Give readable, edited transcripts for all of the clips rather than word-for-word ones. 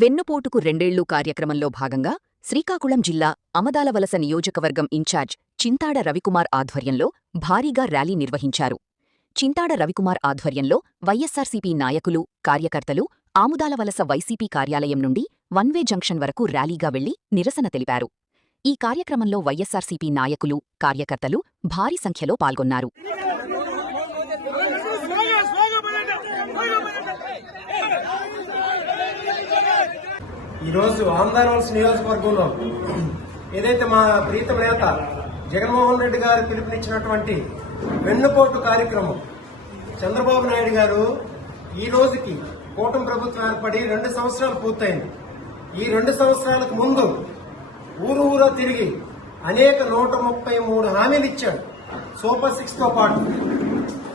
వెన్నుపోటుకు రెండేళ్లు కార్యక్రమంలో భాగంగా శ్రీకాకుళం జిల్లా అమదాలవలస నియోజకవర్గం ఇన్ఛార్జ్ చింతాడ రవికుమార్ ఆధ్వర్యంలో భారీగా ర్యాలీ నిర్వహించారు. చింతాడ రవికుమార్ ఆధ్వర్యంలో వైఎస్సార్సీపీ నాయకులు, కార్యకర్తలు ఆముదాలవలస వైసీపీ కార్యాలయం నుండి వన్వే జంక్షన్ వరకు ర్యాలీగా వెళ్లి నిరసన తెలిపారు. ఈ కార్యక్రమంలో వైఎస్సార్సీపీ నాయకులు, కార్యకర్తలు భారీ సంఖ్యలో పాల్గొన్నారు. ఈరోజు ఆంధ్రవలస నియోజకవర్గంలో ఏదైతే మా ప్రీతమ నేత జగన్మోహన్ రెడ్డి గారు పిలుపునిచ్చినటువంటి వెన్నుపోటు కార్యక్రమం, చంద్రబాబు నాయుడు గారు ఈ రోజుకి కూటమి ప్రభుత్వం ఏర్పడి 2 సంవత్సరాలు పూర్తయింది. ఈ 2 సంవత్సరాలకు ముందు ఊరు ఊరా తిరిగి అనేక 133 హామీలు ఇచ్చాడు. సూపర్ 6 తో పాటు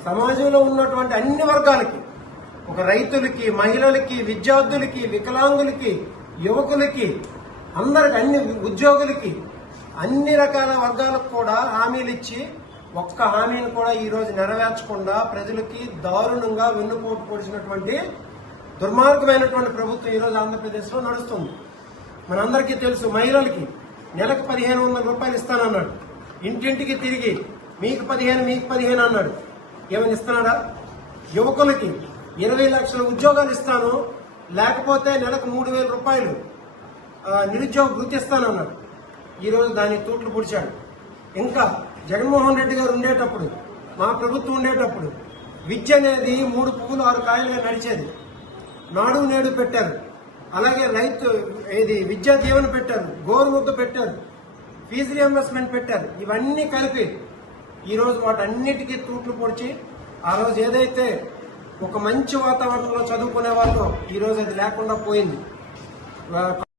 సమాజంలో ఉన్నటువంటి అన్ని వర్గాలకి, ఒక రైతులకి, మహిళలకి, విద్యార్థులకి, వికలాంగులకి, యువకులకి, అందరికి, అన్ని ఉద్యోగులకి, అన్ని రకాల వర్గాలకు కూడా హామీలు ఇచ్చి ఒక్క హామీని కూడా ఈ రోజు నెరవేర్చకుండా ప్రజలకి దారుణంగా వెన్నుపోటు పొడిచినటువంటి దుర్మార్గమైనటువంటి ప్రభుత్వం ఈ రోజు ఆంధ్రప్రదేశ్ లో నడుస్తుంది. మనందరికీ తెలుసు, మహిళలకి నెలకు 1500 రూపాయలు ఇస్తానన్నాడు. ఇంటింటికి తిరిగి మీకు 15 అన్నాడు. ఏమైనా ఇస్తున్నాడా? యువకులకి 20 లక్షల ఉద్యోగాలు ఇస్తాను, లేకపోతే నెలకు 3000 రూపాయలు నిరుద్యోగ వృత్తి ఇస్తానన్నాడు. ఈరోజు దాన్ని తూట్లు పొడిచాడు. ఇంకా జగన్మోహన్ రెడ్డి గారు ఉండేటప్పుడు, మా ప్రభుత్వం ఉండేటప్పుడు విద్య అనేది 3 పువ్వులు 6 కాయలుగా నడిచేది. నాడు నేడు పెట్టారు, అలాగే రైతు విద్యా దీవెన పెట్టారు, గోరుముద్ద పెట్టారు, ఫీజు రియంబర్స్మెంట్ పెట్టారు. ఇవన్నీ కలిపి ఈరోజు వాటన్నిటికీ తూట్లు పొడిచి ఆ రోజు ఏదైతే ఒక మంచి వాతావరణంలో చదువుకునే వాళ్ళు ఈరోజు అది లేకుండా పోయింది.